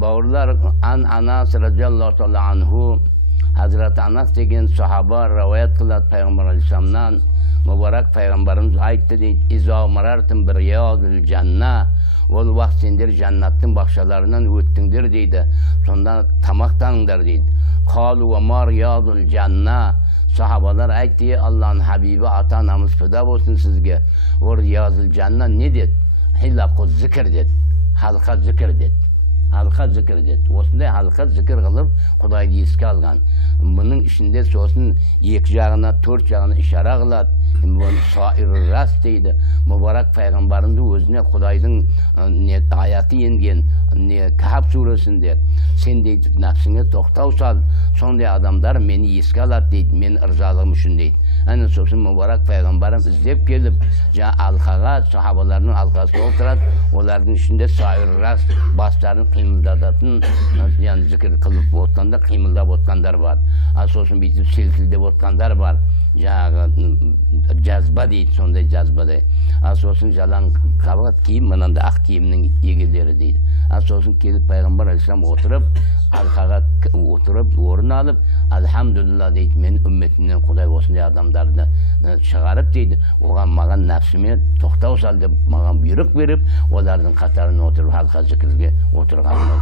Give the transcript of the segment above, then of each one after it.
Bağırlar Anas radıyallahu teala anhu Hazreti Anas degen sahaba rivayet kılat Peygamber Aleyhisselam'dan mübarek Peygamberimiz aytdı deydi İza marartum bir riyadil cennet ol vakt sendir cennetin bakşalarından öttüngdir deydi sondan tamaktandır deydi kalu ve ma riyadil cennet sahabalar aytdı Allah'ın Habibi ata anamız feda olsun sizge o riyadil cennet ne dedi hilakı zikir dedi halka zikir dedi halka zikir dedi. Osunda halka zikir kılıp Kuday'ı eski algan. Bunun içinde sosun iki yağına, dört yağına işare kılat. Bunu sair rast deydi. Mübarek Peygamberin de özüne Kuday'ın ayatı yengen Kahf suresinde sen deydi nefsine toktav sal. Sonda adamlar beni eski alat deydi. Men ırzalığım üçün deydi. Hani sosun mübarek Peygamberim izlep gelip halkaga sahabalarının halkasına oturat. Onların içinde sair rast baslarını kıymıldatın yani zikir kılıp otqanda kıymıldap otqanlar var. Asosun bitip silkildep otqanlar var. Cazba deydi sonday cazba deydi. Asosun jalan kabat kiyim mınanda ak kiyiminin egeleri deydi. Asosun kelip Peygamber Aleyhisselam oturup halkaga oturup orun alıp elhamdülillah deydi men ümmetimden Kuday osunday adamlarını çıkarıp deydi. Oğan mağan nefsime toktav sal dep mağan buyruk verip onların katarına oturup halka zikirge oturganlar.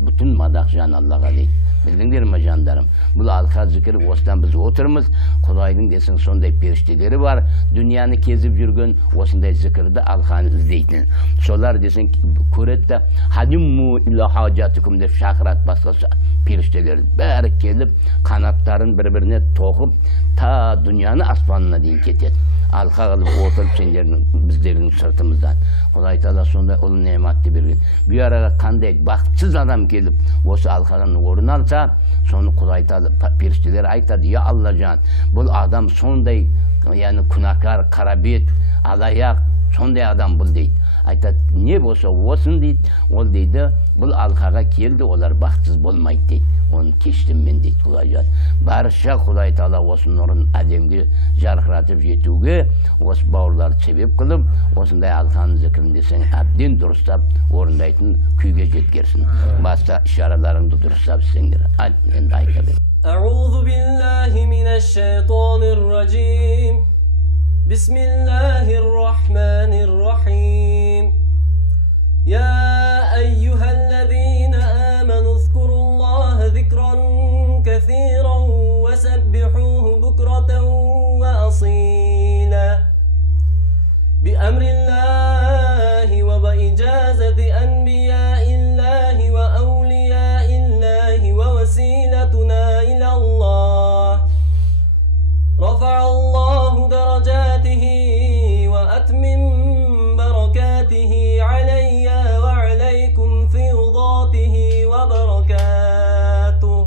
Bütün madak can Allah'a deydi. Bildingler mi canlarım? Bu halka zikir ostan biz oturumuz. Kuday'ın desin sonday perişteleri var. Dünyanı kezip yürgün osunday zikirde halkanı izleytin. Solar desin kurette hadimmu illa hacatikum dep şakrat başkası perişteleri. Bari gelip kanatların birbirine tokup ta dünyanın asmanına deyin ketet. Halka kılıp oturup senlerin bizlerin sırtımızdan. Kuday Teala sonda olu nimetli bir gün. Bir araya kanday baksız adam gelip osu halkadan orunu alsa sonu Kuday Teala perişteleri aytadı ya Allah can bu adam sonday yani kunakar, karabet, alayak sonday adam bul deydi. Aytadı ne bolsa olsun deydi. Ol deydi bu halkaga geldi olar baksız bolmaydı deydi. Onu keçtim men deydi Kuday can. Barışa Kuday Teala olsun orun ademge jarıqratıp jetuge os bağırlar sebep kılıp osunday halkanın zikrini desen abdin durustap orundaytın kuyge jetkersin. Başta işarelerini durustap sendir. Endi aytadı. Euzu billahi mineşşeytanirracim. Bismillahirrahmanirrahim. Ya eyyühellezine amenu zkurullaha zikran kesiran ve sebbihuhu bukraten ve asila. Bi emrillahi ve bi icazeti enbiyaillahi ve evliyaillahi ve vesiletuna ilallah. Rafa'allahu derecatihi ve etmim berekatihi aleyye ve aleykum fiyudatihi ve berekatuh.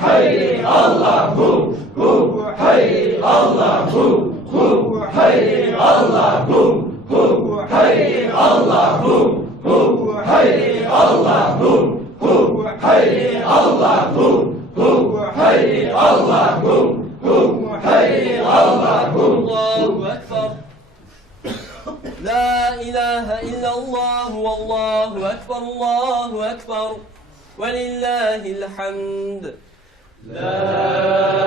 حي الله هو حي الله هو حي الله هو حي الله هو حي الله هو حي الله هو حي الله هو حي الله الله أكبر لا إله إلا الله والله أكبر الله أكبر ولله الحمد إلا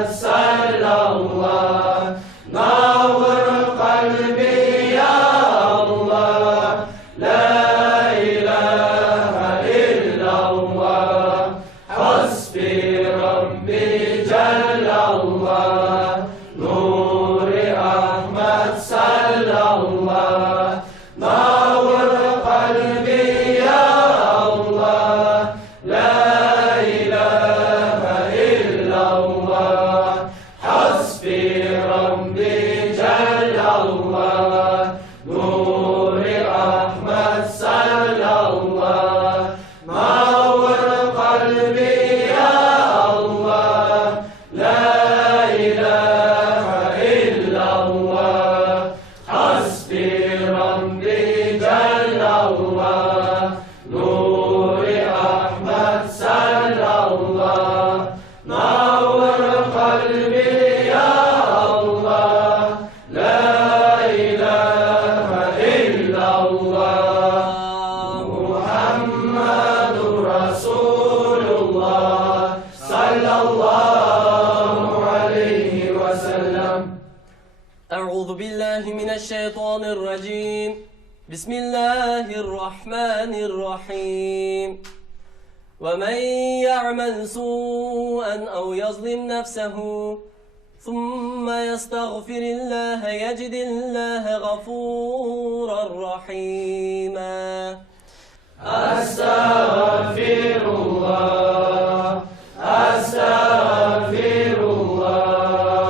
محمد صلى الله نور قلبي يا الله لا إله إلا الله حسبي ربي جل الله نور أحمد صلى الله نور قلبي يا الله لا إله إلا الله حسبي ربي جل الله نور أحمد صلى الله نور قلبي يا الله لا إله إلا الله حسبي ربي جل الله نور أحمد صلى الله نور قلبي يا الله لا إله إلا الله محمد رسول الله صلى الله عليه وسلم. أعوذ بالله من الشيطان الرجيم. بسم الله الرحمن الرحيم. ومن يعمل سوءا أو يظلم نفسه ثم يستغفر الله يجد الله غفورا رحيما. أستغفر الله أستغفر الله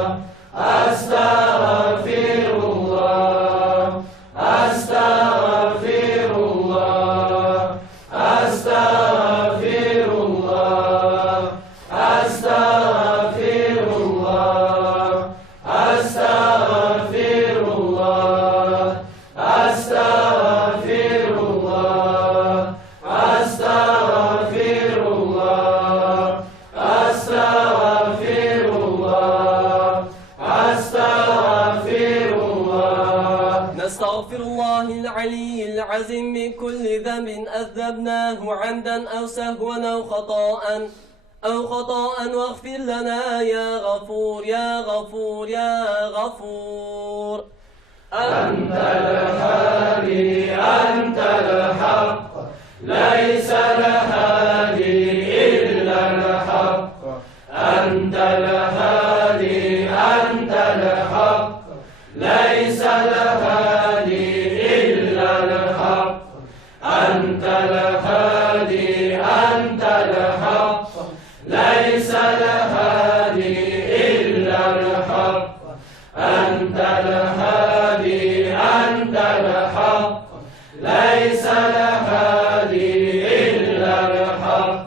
أستغفر الله أستغفر الله أستغفر الله أستغفر الله أستغفر الله أستغفر الله أستغفر الله أستغفر الله أستغفر الله. نستغفر الله العلي العظيم من كل ذنب أذنبناه عمدا أو سهوا أو خطأ واغفر لنا يا غفور يا غفور يا غفور. أنت الهادي أنت الحق ليس الهادي إلا الحق أنت الهادي أنت الحق ليس الهادي إلا الحق أنت الهادي أنت الحق ليس الهادي إلا الحق أنت الهادي أنت الحق ليس الهادي إلا الحق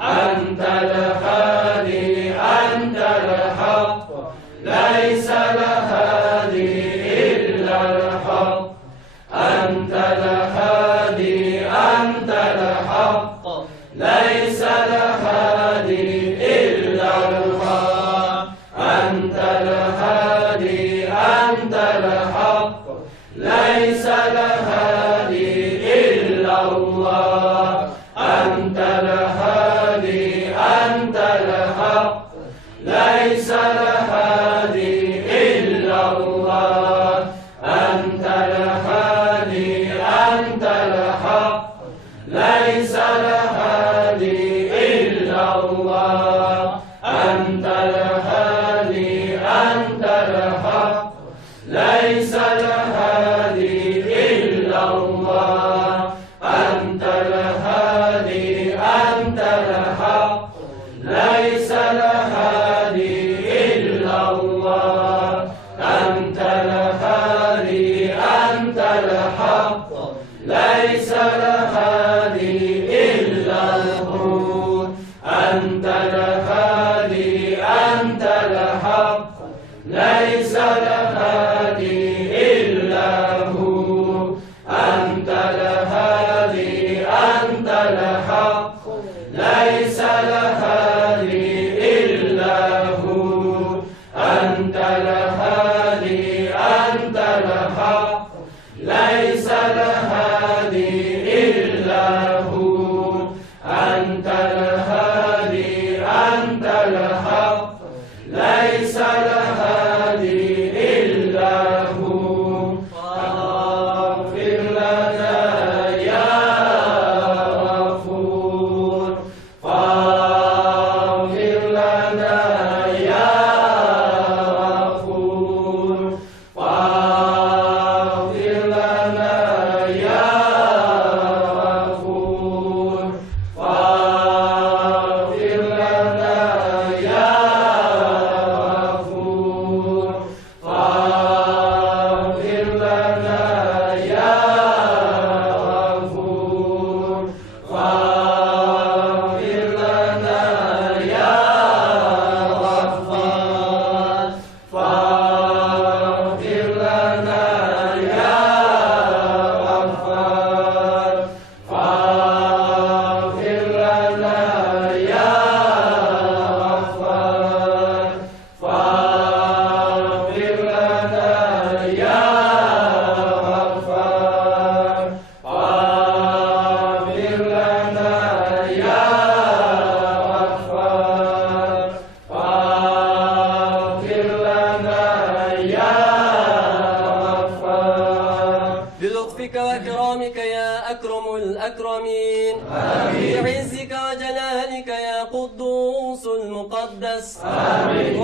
أنت الهادي أنت الحق ليس الهادي إلا الحق أنت الهادي أنت الحق ليس الهادي إلا الحق أنت الهادي أنت الحق ليس الهادي إلا الله أنت الهادي أنت الحق ليس الهادي إلا الله أنت الهادي أنت الحق ليس الهادي إلا الله أنت الهادي أنت الحق ليس الهادي إلا الله أنت الهادي أنت الحق ليس الهادي إلا ليس الهادي إلا هو فاغفر لنا يا غفور فاغفر لنا يا غفور فاغفر لنا يا غفور فاغفر لنا يا غفور فاغفر لنا يا غفور فاغفر لنا يا غفار فاغفر لنا يا غفار فاغفر لنا يا غفار فاغفر لنا يا غفار فاغفر لنا يا غفار فاغفر لنا يا غفار بلطفك وإكرامك يا أكرم الأكرمين بعزك وجلالك يا قدوس المقدس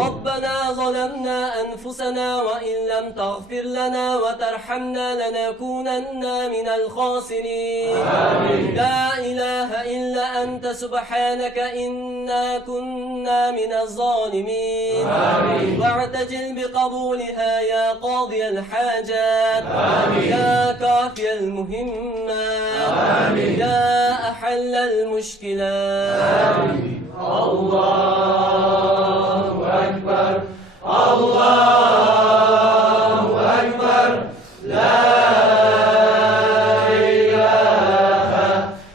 ربنا ظلمنا أنفسنا وإن لم تغفر لنا وترحمنا لنكونن من الخاسرين لا إله إلا أنت سبحانك إنا كنا من الظالمين واعتجل بقبولها يا قاضي الحاجات يا كافي المهمات يا أحل المشكلات الله أكبر الله أكبر لا إله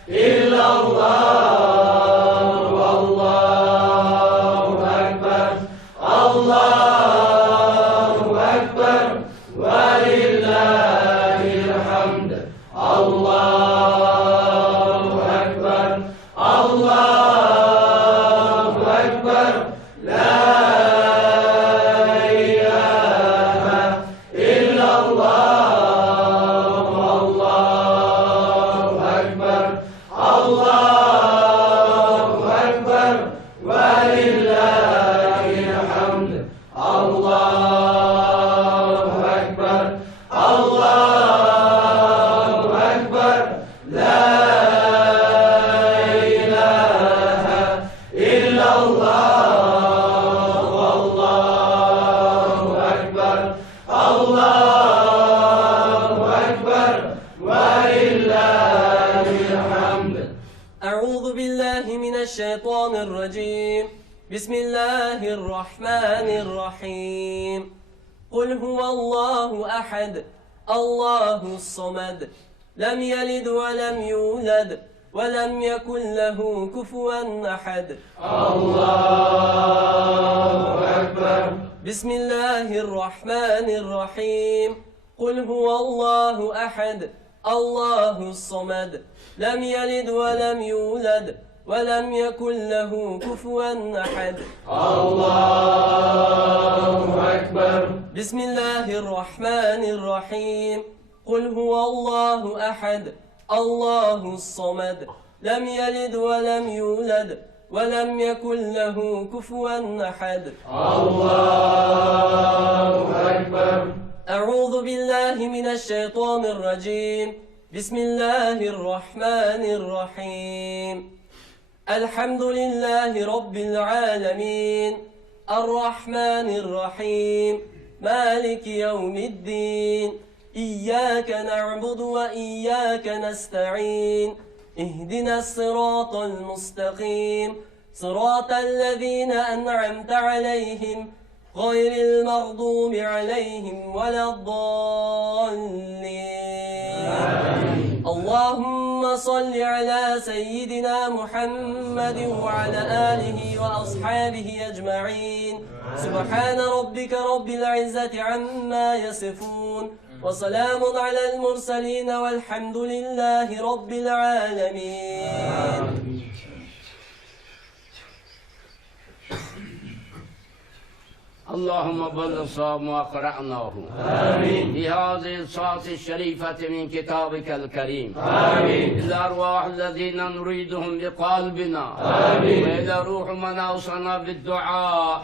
إلا الله الله أكبر الله أكبر ولله الحمد الله أكبر الله أكبر لا إله إلا الله الله أكبر الله أكبر ولله الحمد الله أكبر الله أكبر لا إله إلا الله الله أكبر الله أكبر ولله الحمد أعوذ بالله من الشيطان الرجيم بسم الله الرحمن الرحيم قل هو الله أحد الله الصمد لم يلد ولم يولد ولم يكن له كفوا أحد الله أكبر بسم الله الرحمن الرحيم قل هو الله أحد الله الصمد لم يلد ولم يولد ولم يكن له كفوا أحد الله أكبر بسم الله الرحمن الرحيم قل هو الله أحد الله الصمد لم يلد ولم يولد ولم يكن له كفوا أحد الله أكبر أعوذ بالله من الشيطان الرجيم بسم الله الرحمن الرحيم الحمد لله رب العالمين الرحمن الرحيم مالك يوم الدين إياك نعبد وإياك نستعين اهدنا الصراط المستقيم صراط الذين أنعمت عليهم غير المغضوب عليهم ولا الضالين اللهم صل على سيدنا محمد وعلى آله وأصحابه أجمعين سبحان ربك رب العزة عما يصفون وسلام على المرسلين والحمد لله رب العالمين اللهم بلغ صواب ما قرأناه آمين بهذه الساعة الشريفة من كتابك الكريم آمين إلى أرواح الذين نريدهم بقلبنا آمين وإلى روح من أوصانا بالدعاء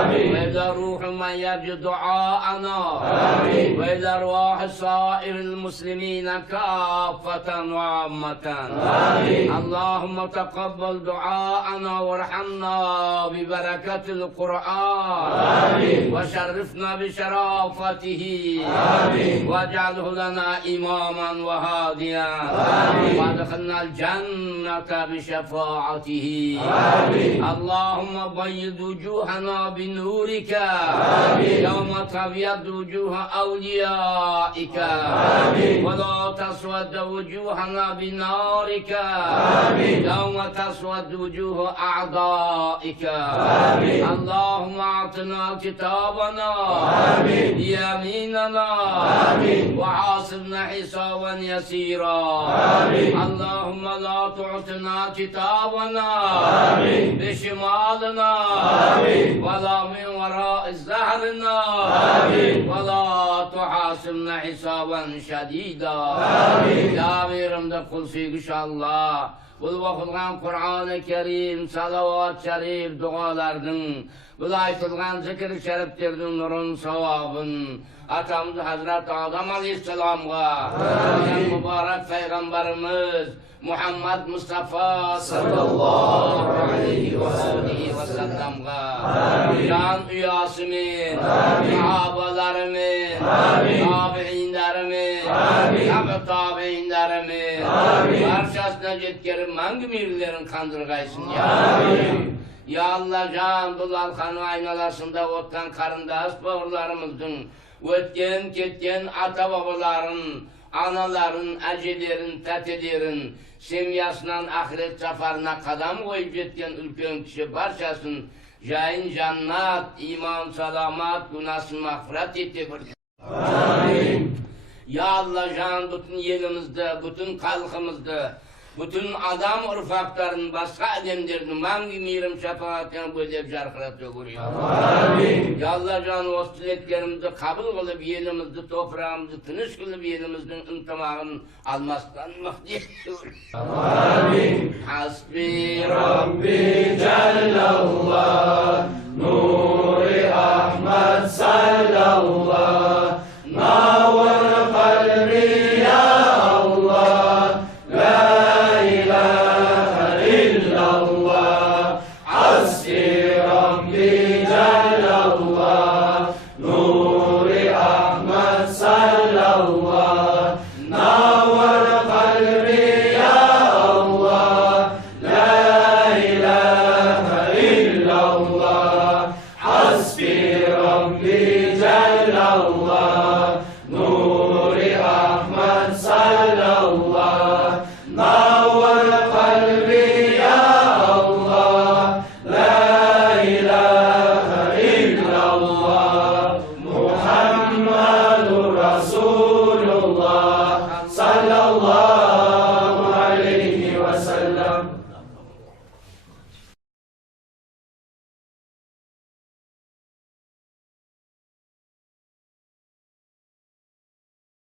آمين وإلى روح من يرجو دعاءنا آمين وإلى أرواح سائر المسلمين كافة وعامة آمين اللهم تقبل دعاءنا وارحمنا ببركة القرآن آمين وشرفنا بشرافته آمين واجعله لنا إماما وهاديا آمين وادخلنا الجنة بشفاعته آمين اللهم بيض وجوهنا بنورك آمين يوم تبيض وجوه أوليائك آمين ولا تسود وجوهنا بنارك آمين يوم تسود وجوه أعدائك آمين اللهم أعطنا كتابنا آمين بيميننا آمين وحاسبنا حسابا يسيرا آمين اللهم لا تعطنا كتابنا آمين بشمالنا آمين ولا من وراء ظهرنا آمين ولا تحاسبنا حسابا شديدا آمين يا أميرم de kul inşallah. Bu okulan Kur'an-ı Kerim, salavat şerif, dualarının, bu aytılgan zikir şeriflerinin nurun, savabın, atamız Hazreti Adam Aleyhisselam'a, bizim mübarek Peygamberimiz Muhammed Mustafa sallallahu aleyhi ve sellem'e, can üyasımın, sahabalarımın, tabi'inlerimin, tabi'inlerimin, karşısına yetkerim, hangi mirlerin kandırgaysın ya. Ya Allah can, bu lalkanın aynalasında ottan karında asbağırlarımızın, ötken ketken ata babaların, anaların, acelerin, tatelerin, semyasından ahiret safarına kadam koyup yetken ülken kişi barşasın, jayin cannat, iman, salamat, günahsın mağfiret etti bir. Amin. Ya Allah can, bütün yerimizde, bütün kalkımızda, bütün adam ırfakların, başka ademlerin, mangi mirim şefaatine böyle carkırat görüyor. Amin. Ya Allah can, o dileklerimizi kabul kılıp, yerimizde, toprağımızı tınış kılıp, yerimizin intimağını almazdan mahdiyor. Amin. Hasbi Rabbi Cellallah, Nuri Ahmet sallallah, Nawar kalbi ya Allah, La ilahe illallah, Hasbi Rabbi Cellallah, Nuri Ahmet sallallah, Nawar kalbi ya Allah, La ilahe illallah, Hasbi Rabbi